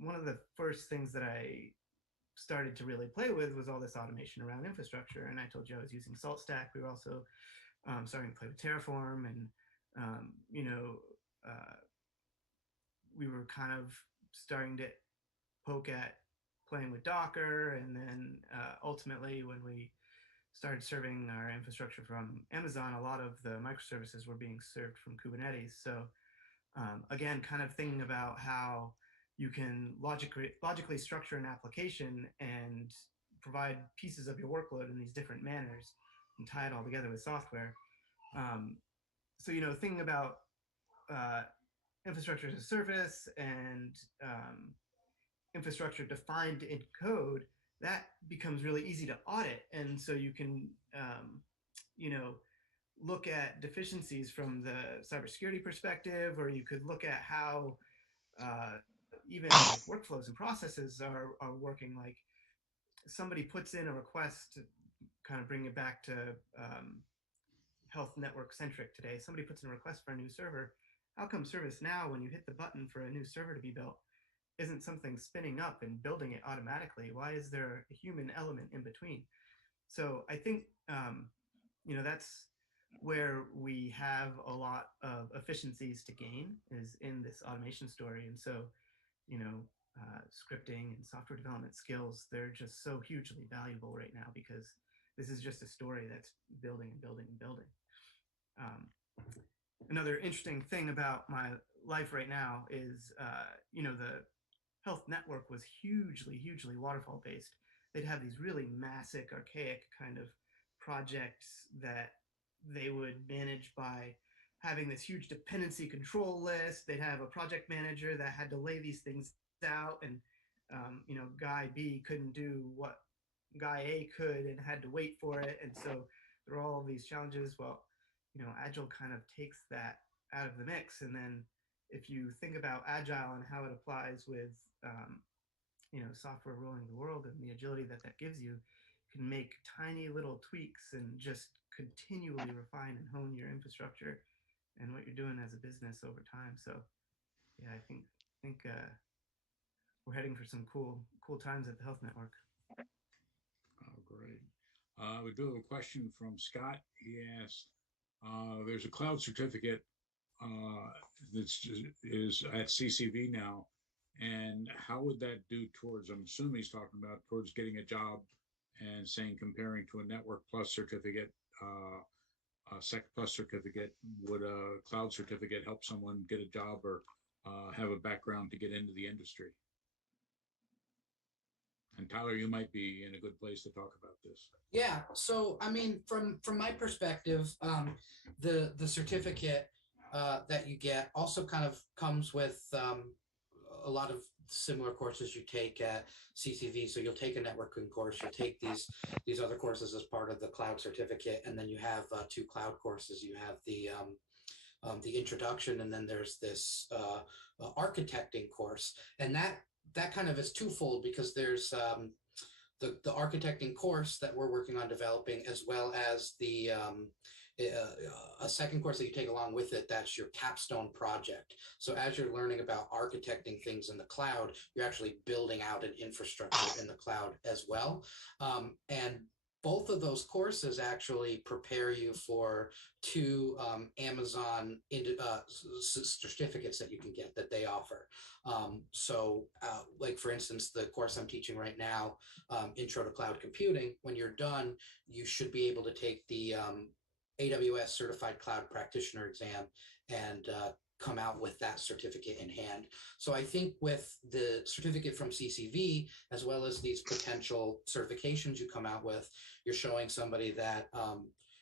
one of the first things that I started to really play with was all this automation around infrastructure. And I told you I was using SaltStack. We were also starting to play with Terraform, and we were kind of starting to poke at playing with Docker. And then ultimately, when we started serving our infrastructure from Amazon, a lot of the microservices were being served from Kubernetes. So again, kind of thinking about how you can logically structure an application and provide pieces of your workload in these different manners and tie it all together with software. So, thinking about infrastructure as a service and infrastructure defined in code, that becomes really easy to audit. And so you can, look at deficiencies from the cybersecurity perspective, or you could look at how even like workflows and processes are working. Like somebody puts in a request to kind of bring it back to health network centric today. Somebody puts in a request for a new server. How come ServiceNow, when you hit the button for a new server to be built, isn't something spinning up and building it automatically? Why is there a human element in between? So I think, that's where we have a lot of efficiencies to gain, is in this automation story. And so, scripting and software development skills, they're just so hugely valuable right now, because this is just a story that's building and building and building. Another interesting thing about my life right now is, the health network was hugely waterfall based. They'd have these really massive, archaic kind of projects that they would manage by having this huge dependency control list. They'd have a project manager that had to lay these things out, and guy B couldn't do what guy A could and had to wait for it. And so there are all of these challenges. Well, Agile kind of takes that out of the mix. And then if you think about Agile and how it applies with software ruling the world and the agility that gives you, can make tiny little tweaks and just continually refine and hone your infrastructure and what you're doing as a business over time. So yeah, I think we're heading for some cool times at the Health Network. Oh, great. We do have a question from Scott. He asked, there's a cloud certificate is at CCV now, and how would that do towards, I'm assuming he's talking about towards getting a job, and saying comparing to a Network Plus certificate, a Sec Plus certificate, would a cloud certificate help someone get a job or have a background to get into the industry? And Tyler, you might be in a good place to talk about this. Yeah. So, I mean, from my perspective, the certificate that you get also kind of comes with a lot of similar courses you take at CCV. So you'll take a networking course, you'll take these other courses as part of the cloud certificate, and then you have 2 cloud courses. You have the introduction, and then there's this architecting course, and that kind of is twofold, because there's the architecting course that we're working on developing, as well as the a second course that you take along with it, that's your capstone project. So as you're learning about architecting things in the cloud, you're actually building out an infrastructure in the cloud as well. And both of those courses actually prepare you for 2 Amazon certificates that you can get that they offer. Like for instance, the course I'm teaching right now, Intro to Cloud Computing, when you're done, you should be able to take the AWS Certified Cloud Practitioner exam and come out with that certificate in hand. So I think with the certificate from CCV, as well as these potential certifications you come out with, you're showing somebody that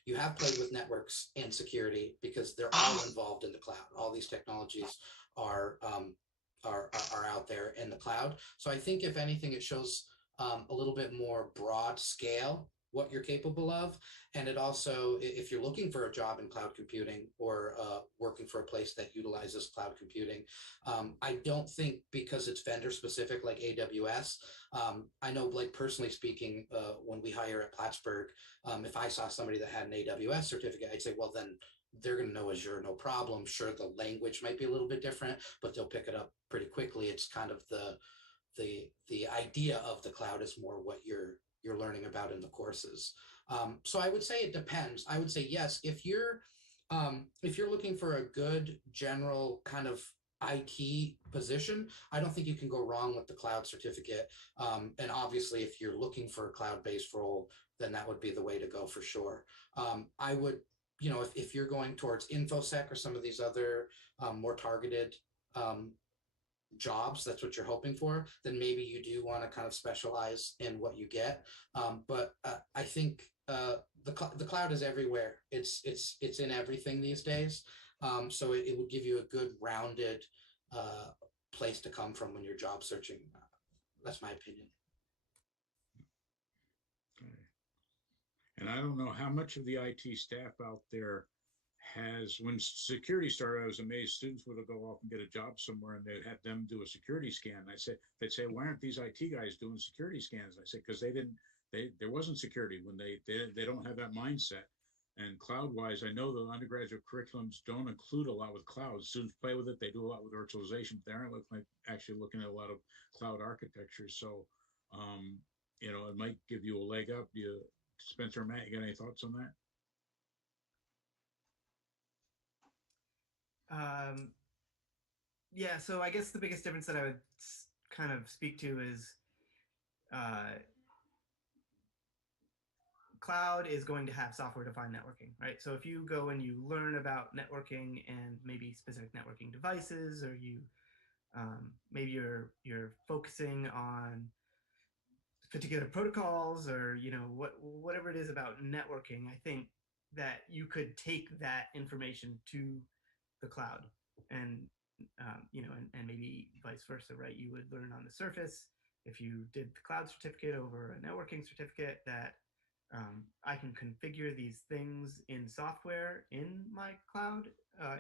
you have played with networks and security, because they're all involved in the cloud. All these technologies are out there in the cloud. So I think if anything, it shows a little bit more broad scale what you're capable of. And it also, if you're looking for a job in cloud computing, or working for a place that utilizes cloud computing, I don't think, because it's vendor specific like AWS, I know, like personally speaking, when we hire at Plattsburgh, if I saw somebody that had an AWS certificate, I'd say, well, then they're going to know Azure, no problem. Sure, the language might be a little bit different, but they'll pick it up pretty quickly. It's kind of the idea of the cloud is more what you're learning about in the courses. So I would say it depends. I would say yes, if you're looking for a good general kind of IT position, I don't think you can go wrong with the cloud certificate. And obviously, if you're looking for a cloud-based role, then that would be the way to go for sure. I would, if you're going towards InfoSec or some of these other more targeted jobs, that's what you're hoping for, then maybe you do want to kind of specialize in what you get. But I think the cloud is everywhere. It's in everything these days. So it would give you a good rounded place to come from when you're job searching. That's my opinion. Okay. And I don't know how much of the IT staff out there has, when security started, I was amazed students would go off and get a job somewhere and they'd have them do a security scan. They'd say, why aren't these IT guys doing security scans? I said, because there wasn't security when they don't have that mindset. And cloud-wise, I know the undergraduate curriculums don't include a lot with cloud. Students play with it. They do a lot with virtualization, but they aren't actually looking at a lot of cloud architecture. So, it might give you a leg up. Spencer or Matt, you got any thoughts on that? Yeah, so I guess the biggest difference that I would kind of speak to is cloud is going to have software-defined networking, right? So if you go and you learn about networking and maybe specific networking devices, or you maybe you're focusing on particular protocols, or whatever it is about networking, I think that you could take that information to the cloud, and and maybe vice versa, right? You would learn on the surface, if you did the cloud certificate over a networking certificate, that I can configure these things in software in my cloud,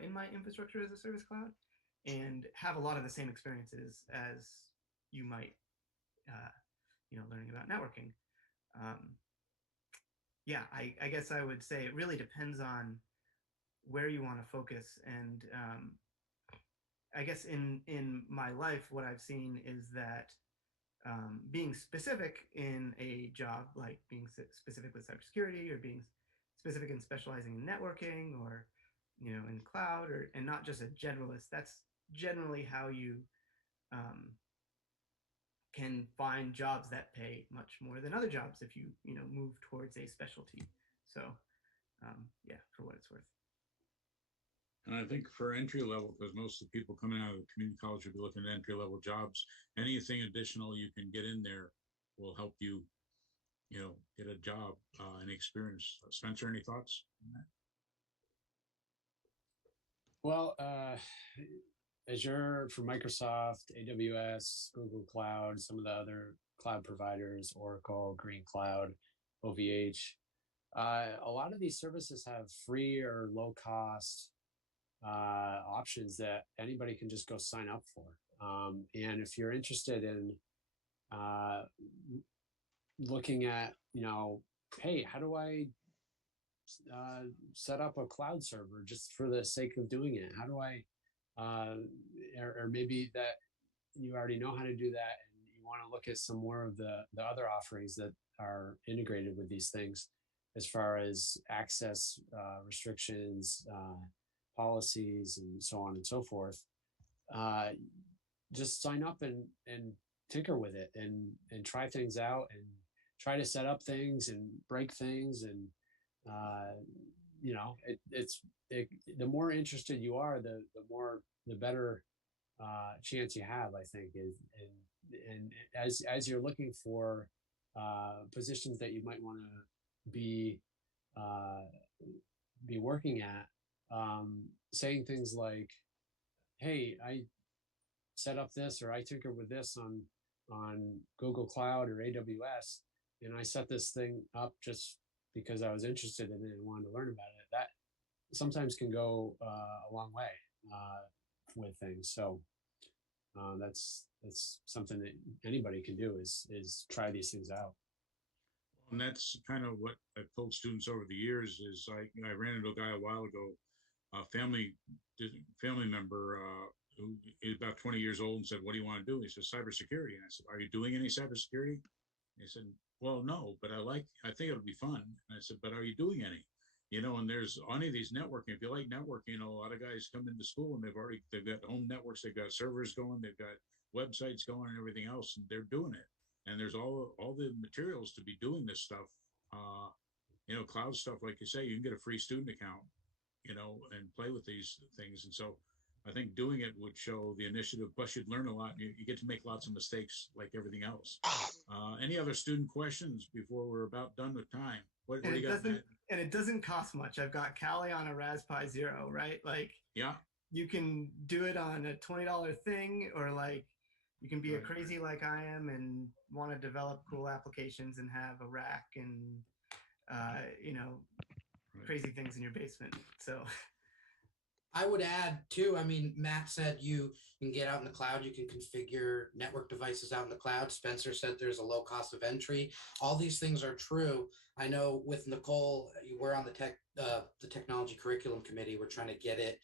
in my infrastructure as a service cloud, and have a lot of the same experiences as you might, learning about networking. yeah, I guess I would say it really depends on where you want to focus. And I guess in my life, what I've seen is that being specific in a job, like being specific with cybersecurity, or being specific in specializing in networking, or in cloud, or and not just a generalist. That's generally how you um, can find jobs that pay much more than other jobs if you move towards a specialty. So yeah, for what it's worth. And I think for entry level, because most of the people coming out of the community college will be looking at entry level jobs, anything additional you can get in there will help you, get a job and experience. Spencer, any thoughts on that? Well, Azure for Microsoft, AWS, Google Cloud, some of the other cloud providers, Oracle, Green Cloud, OVH. A lot of these services have free or low cost options that anybody can just go sign up for. And if you're interested in looking at, hey, how do I set up a cloud server just for the sake of doing it? How do I, or maybe that you already know how to do that and you want to look at some more of the other offerings that are integrated with these things as far as access restrictions, policies, and so on and so forth. Just sign up and tinker with it and try things out and try to set up things and break things. And the more interested you are, the better chance you have, I think. And as you're looking for positions that you might want to be working at, saying things like, hey, I set up this, or I tinker with this on Google Cloud or AWS, and I set this thing up just because I was interested in it and wanted to learn about it. That sometimes can go a long way with things. So that's something that anybody can do is try these things out. And that's kind of what I've told students over the years. Is I ran into a guy a while ago, a family member who is about 20 years old, and said, "What do you want to do?" He said, "Cybersecurity." And I said, "Are you doing any cybersecurity?" He said, "Well, no, but I think it'll be fun." And I said, "But are you doing any?" And there's any of these networking. If you like networking, a lot of guys come into school and they've got home networks, they've got servers going, they've got websites going, and everything else, and they're doing it. And there's all the materials to be doing this stuff. Cloud stuff, like you say, you can get a free student account, and play with these things. And so I think doing it would show the initiative. Plus, you'd learn a lot. You get to make lots of mistakes, like everything else. Any other student questions before we're about done with time? What do you got, Matt? And it doesn't cost much. I've got Kali on a Raspberry Pi Zero, right? Like, yeah, you can do it on a $20 thing, or like you can be a crazy like I am and want to develop cool applications and have a rack and crazy things in your basement. So I would add too, Matt said you can get out in the cloud, you can configure network devices out in the cloud. Spencer said there's a low cost of entry. All these things are true. I know with Nicole, we're on the technology curriculum committee. We're trying to get it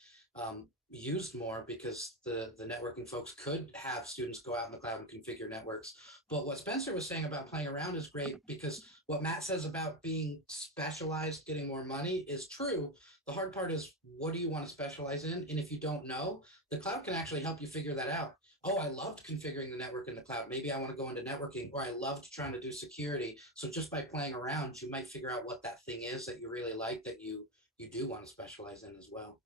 used more, because the networking folks could have students go out in the cloud and configure networks. But what Spencer was saying about playing around is great, because what Matt says about being specialized, getting more money, is true. The hard part is, what do you want to specialize in? And if you don't know, the cloud can actually help you figure that out. Oh, I loved configuring the network in the cloud. Maybe I want to go into networking, or I loved trying to do security. So just by playing around, you might figure out what that thing is that you really like, that you do want to specialize in as well.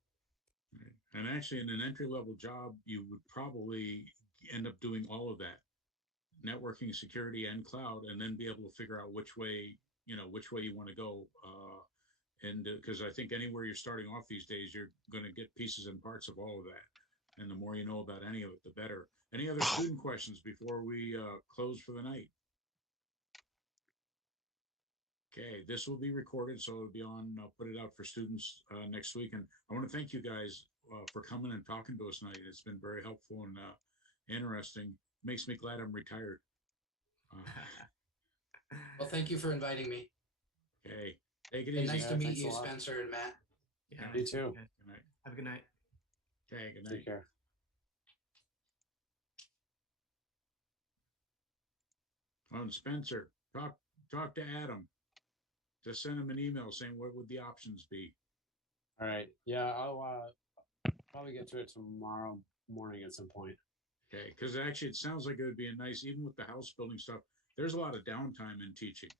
And actually, in an entry-level job, you would probably end up doing all of that: networking, security, and cloud, and then be able to figure out which way you want to go. And because I think anywhere you're starting off these days, you're going to get pieces and parts of all of that. And the more you know about any of it, the better. Any other student questions before we close for the night? Okay, this will be recorded, so it'll be on. I'll put it out for students next week. And I want to thank you guys for coming and talking to us tonight. It's been very helpful and interesting. Makes me glad I'm retired. Well, thank you for inviting me. Okay. Take it Hey, easy. nice Yeah, to meet thanks a you, lot. Spencer and Matt. Yeah, Yeah. nice Me to meet you too. guys. Good night. Have a good night. Okay. Good Take night. care. And Spencer, talk to Adam. Just send him an email saying what would the options be. All right. Yeah, I'll probably get to it tomorrow morning at some point. Okay, because actually it sounds like it would be a nice, even with the house building stuff. There's a lot of downtime in teaching.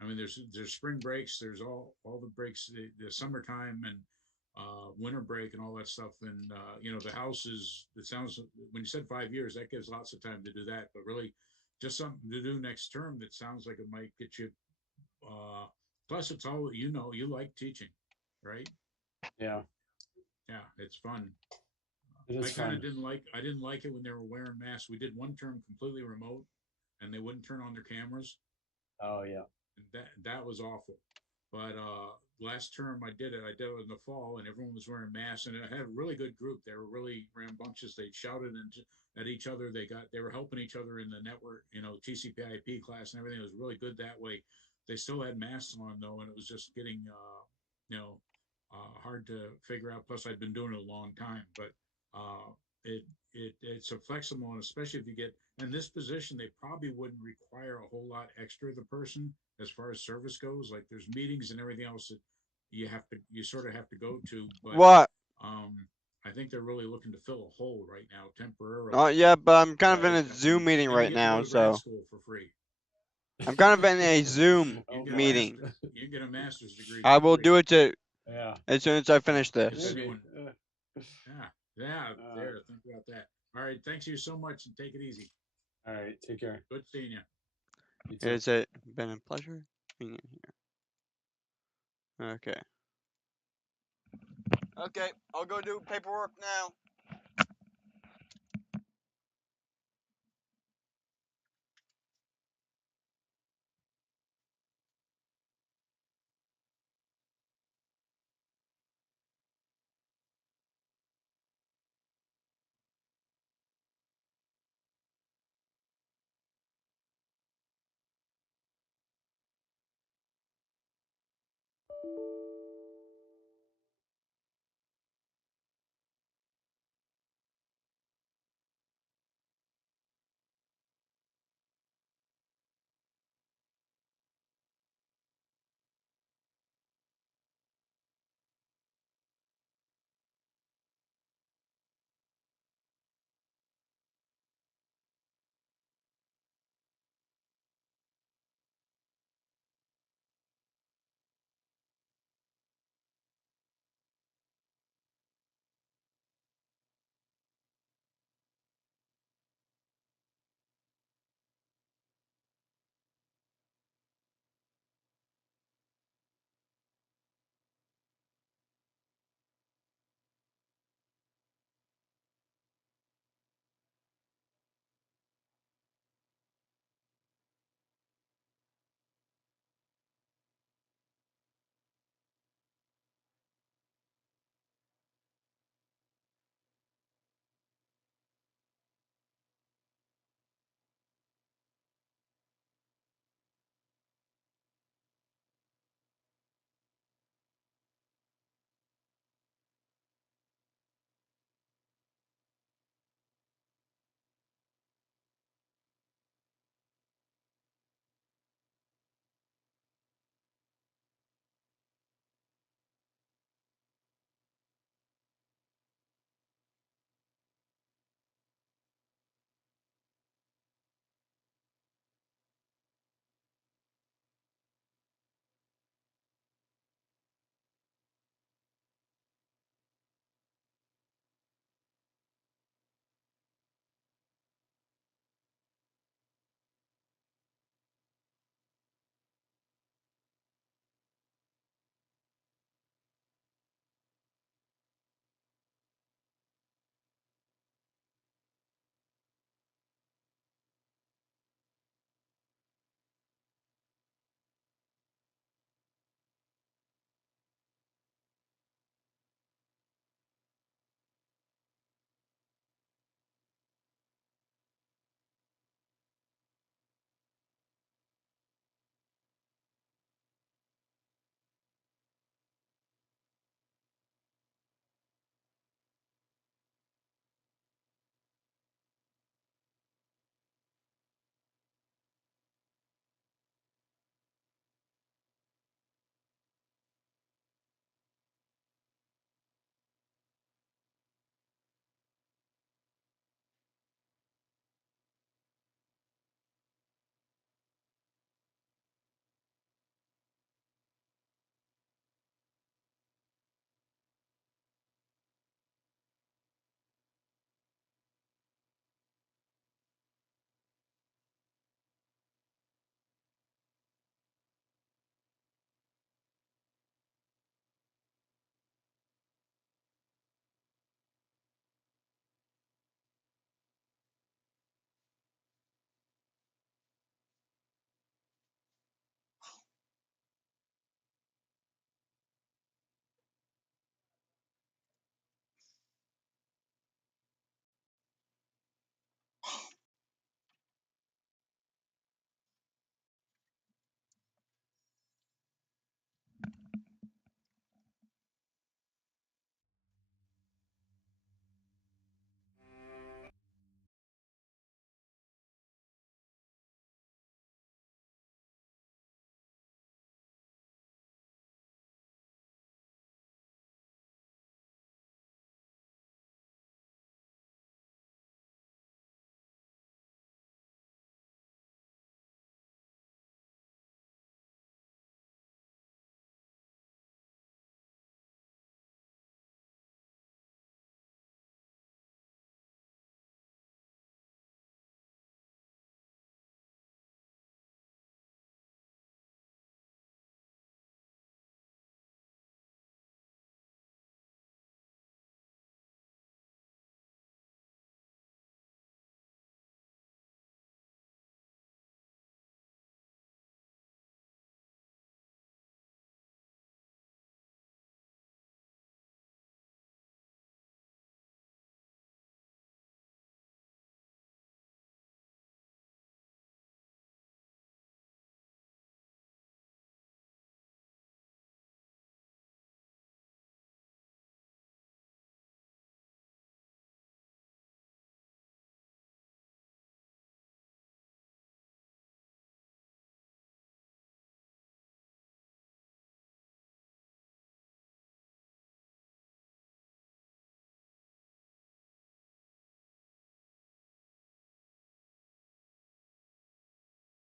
I mean, there's spring breaks, there's all the breaks, the summertime and winter break and all that stuff. And you know, the house is. It sounds when you said 5 years, that gives lots of time to do that. But really, just something to do next term that sounds like it might get you. Plus, it's all you know. You like teaching, right? Yeah, Yeah, it's fun. it I is kind fun. of didn't like. I didn't like it when they were wearing masks. We did one term completely remote, and they wouldn't turn on their cameras. Oh yeah. That was awful. But last term I did it. I did it in the fall, and everyone was wearing masks, and I had a really good group. They were really rambunctious. They shouted at each other. They were helping each other in the network, you know, TCP/IP class and everything. It was really good that way. They still had masks on though, and it was just getting you know hard to figure out. Plus, I'd been doing it a long time, but uh, it's a flexible, and especially if you get in this position, they probably wouldn't require a whole lot extra of the person as far as service goes. Like there's meetings and everything else that you sort of have to go to, but What? um, I think they're really looking to fill a hole right now temporarily. Oh yeah, but I'm kind of That in a Zoom meeting and you right get to go now, to grad so school for free. I'm kind of in a Zoom You Oh can get a boy. meeting. master. You can get a master's degree I for will free. do it to Yeah. as soon as I finish If this. Maybe. anyone, yeah, yeah, there. Think about that. All right, thanks you so much, and take it easy. All right. Take care. Good seeing you. You too. It's been a pleasure being in here. Okay. Okay, I'll go do paperwork now.